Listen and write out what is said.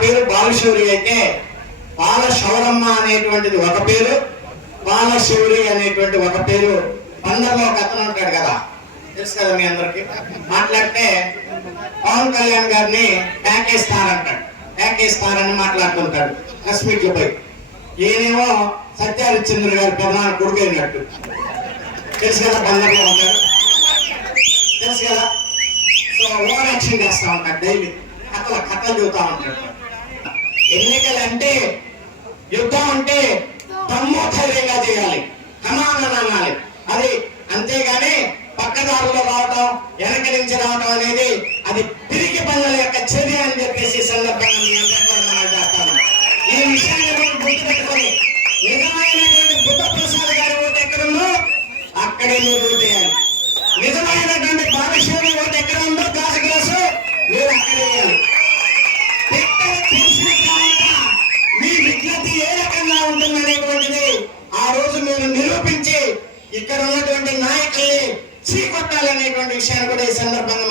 పేరు బాలశౌరి అయితే బాల శౌరమ్మ అనేటువంటిది ఒక పేరు బాలశౌరి అనేటువంటి ఒక పేరు. పందర్లో ఒక అతను ఉంటాడు కదా. తెలుసు కదా మీ అందరికి? మాట్లాడితే పవన్ కళ్యాణ్ గారిని ప్యాకేస్తారంటాడు ప్యాకేస్తారని అంటాడు. అని మాట్లాడుతుంటాడు. ప్రెస్ మీట్లో పోయి. ఈయనేమో సత్యహరిశ్చంద్ర గారి ప్రధాన కొడుకు అయినట్టు. తెలుసు కదా బందర్లో ఉంటాడు? తెలుసు కదా? సో ఓవర్ యాక్షన్ చేస్తా ఉంటాడు డైలీ. కథలు కథలు చెబుతా ఉంటాడు. ఎన్నికలు అంటే యుద్ధం అంటే తమ్మోధైర్యంగా చేయాలి. కమానం అనాలి. అది అంతేగాని పక్కదారులో రావటం వెనక నుంచి రావటం అనేది అది పిరికి పనుల యొక్క చర్య అని చెప్పేసి సందర్భంగా మీ అందరికీ మనం చేస్తాను ఈ విషయాన్ని మనం గుర్తుపెట్టుకొని నిజమైనటువంటి బుద్ధ ప్రసాద్ గారి ఓటు ఎక్కడుందో అక్కడే మీరు చేయాలి. నిజమైనటువంటి ఇక్కడ ఉన్నటువంటి నాయకుల్ని చీకొట్టాలనేటువంటి విషయాన్ని కూడా ఈ సందర్భంగా